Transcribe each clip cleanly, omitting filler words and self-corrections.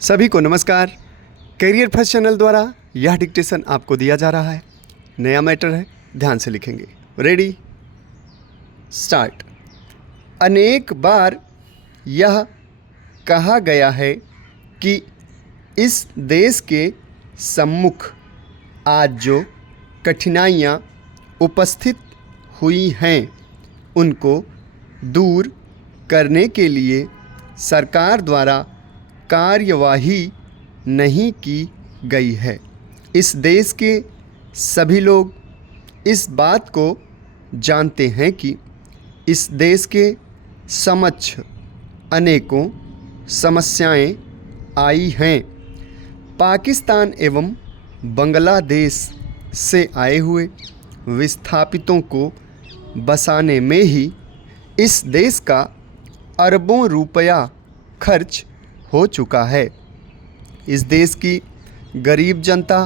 सभी को नमस्कार। करियर फर्स्ट चैनल द्वारा यह डिक्टेशन आपको दिया जा रहा है। नया मैटर है, ध्यान से लिखेंगे। Ready, start. अनेक बार यह कहा गया है कि इस देश के सम्मुख आज जो कठिनाइयाँ उपस्थित हुई हैं उनको दूर करने के लिए सरकार द्वारा कार्यवाही नहीं की गई है। इस देश के सभी लोग इस बात को जानते हैं कि इस देश के समक्ष अनेकों समस्याएं आई हैं। पाकिस्तान एवं बांग्लादेश से आए हुए विस्थापितों को बसाने में ही इस देश का अरबों रुपया खर्च हो चुका है। इस देश की गरीब जनता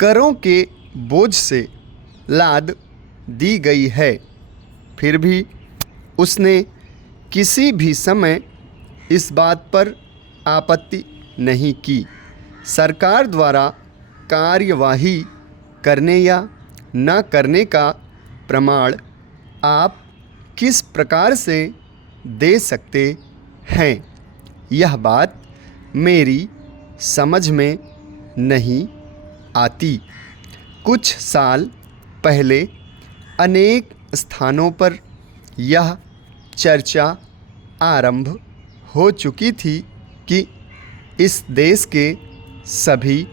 करों के बोझ से लाद दी गई है, फिर भी उसने किसी भी समय इस बात पर आपत्ति नहीं की। सरकार द्वारा कार्यवाही करने या न करने का प्रमाण आप किस प्रकार से दे सकते हैं, यह बात मेरी समझ में नहीं आती। कुछ साल पहले अनेक स्थानों पर यह चर्चा आरंभ हो चुकी थी कि इस देश के सभी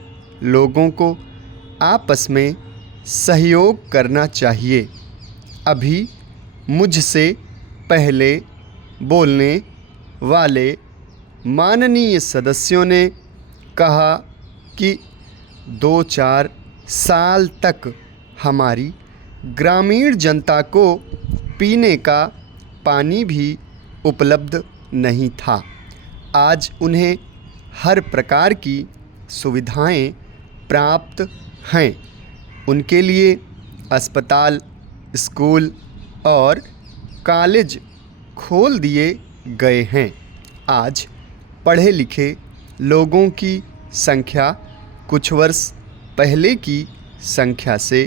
लोगों को आपस में सहयोग करना चाहिए। अभी मुझसे पहले बोलने वाले माननीय सदस्यों ने कहा कि 2-4 साल तक हमारी ग्रामीण जनता को पीने का पानी भी उपलब्ध नहीं था। आज उन्हें हर प्रकार की सुविधाएं प्राप्त हैं। उनके लिए अस्पताल, स्कूल और कॉलेज खोल दिए गए हैं। आज पढ़े लिखे लोगों की संख्या कुछ वर्ष पहले की संख्या से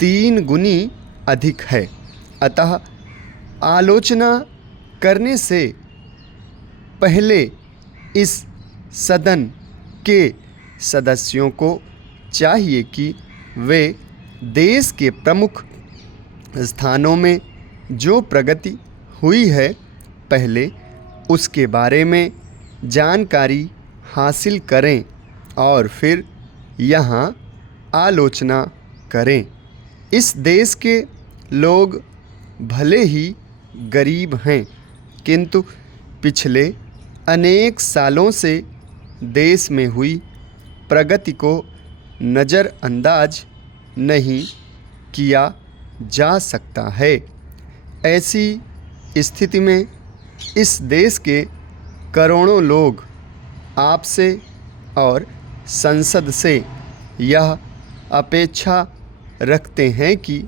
3 गुनी अधिक है। अतः आलोचना करने से पहले इस सदन के सदस्यों को चाहिए कि वे देश के प्रमुख स्थानों में जो प्रगति हुई है पहले उसके बारे में जानकारी हासिल करें और फिर यहाँ आलोचना करें। इस देश के लोग भले ही गरीब हैं, किंतु पिछले अनेक सालों से देश में हुई प्रगति को नज़रअंदाज नहीं किया जा सकता है। ऐसी स्थिति में इस देश के करोड़ों लोग आपसे और संसद से यह अपेक्षा रखते हैं कि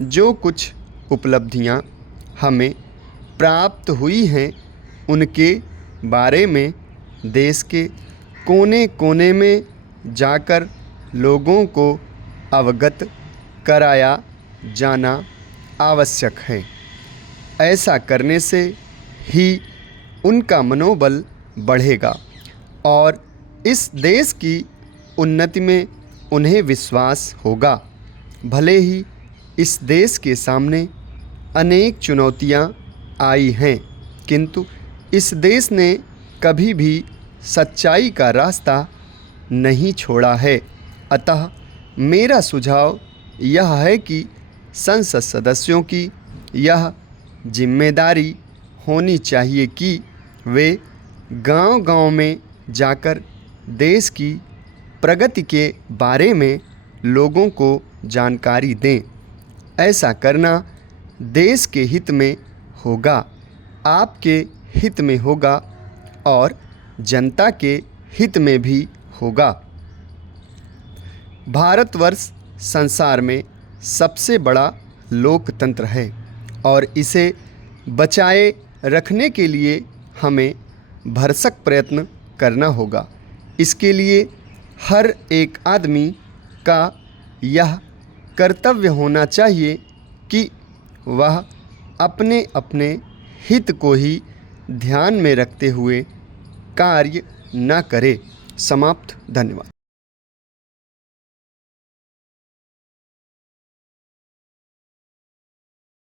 जो कुछ उपलब्धियां हमें प्राप्त हुई हैं उनके बारे में देश के कोने कोने में जाकर लोगों को अवगत कराया जाना आवश्यक है। ऐसा करने से ही उनका मनोबल बढ़ेगा और इस देश की उन्नति में उन्हें विश्वास होगा। भले ही इस देश के सामने अनेक चुनौतियां आई हैं, किंतु इस देश ने कभी भी सच्चाई का रास्ता नहीं छोड़ा है। अतः मेरा सुझाव यह है कि संसद सदस्यों की यह जिम्मेदारी होनी चाहिए कि वे गांव-गांव में जाकर देश की प्रगति के बारे में लोगों को जानकारी दें। ऐसा करना देश के हित में होगा, आपके हित में होगा और जनता के हित में भी होगा। भारतवर्ष संसार में सबसे बड़ा लोकतंत्र है और इसे बचाए रखने के लिए हमें भरसक प्रयत्न करना होगा। इसके लिए हर एक आदमी का यह कर्तव्य होना चाहिए कि वह अपने अपने हित को ही ध्यान में रखते हुए कार्य न करे। समाप्त। धन्यवाद।